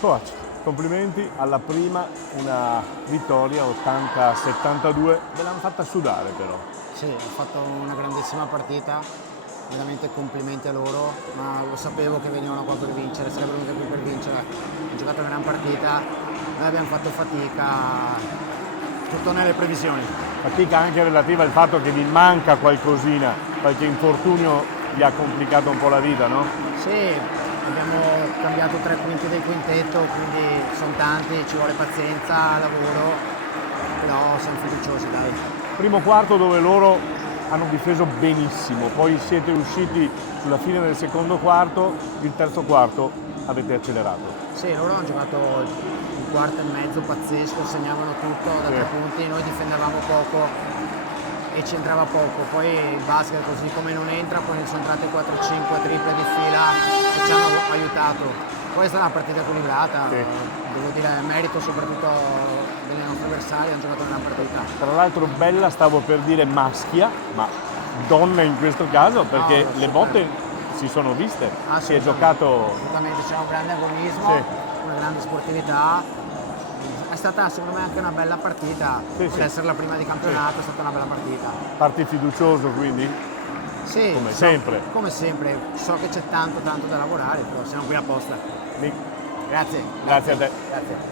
Coach, complimenti, alla prima una vittoria 80-72, ve l'hanno fatta sudare però. Sì, ha fatto una grandissima partita, veramente complimenti a loro, ma lo sapevo che venivano qua per vincere, sarebbero venuti qui per vincere. Hanno giocato una gran partita, noi abbiamo fatto fatica, tutto nelle previsioni. Fatica anche relativa al fatto che vi manca qualcosina, qualche infortunio vi ha complicato un po' la vita, no? Sì, abbiamo cambiato 3 quinti del quintetto, quindi sono tanti, ci vuole pazienza, lavoro, però siamo fiduciosi, dai. Primo quarto dove loro hanno difeso benissimo, poi siete usciti sulla fine del secondo quarto, il terzo quarto avete accelerato. Sì, loro hanno giocato un quarto e mezzo pazzesco, segnavano tutto da 3 punti, noi difendevamo poco e ci entrava poco, poi il basket così come non entra, poi sono entrate 4-5 triple di fila che ci hanno aiutato. Poi è stata una partita equilibrata, Sì. devo dire merito soprattutto delle nostre avversarie, hanno giocato una gran partita. Tra l'altro bella, stavo per dire maschia, ma donna in questo caso, perché No, le super. botte si sono viste, si è Assolutamente. giocato. Assolutamente, c'è un grande agonismo, Sì. una grande sportività. È stata secondo me anche una bella partita, Sì, per sì. essere la prima di campionato è stata una bella partita. Parti fiducioso quindi? Sì, Come sempre. Come sempre, so che c'è tanto da lavorare, però siamo qui apposta. Nick, Grazie. grazie a te. Grazie.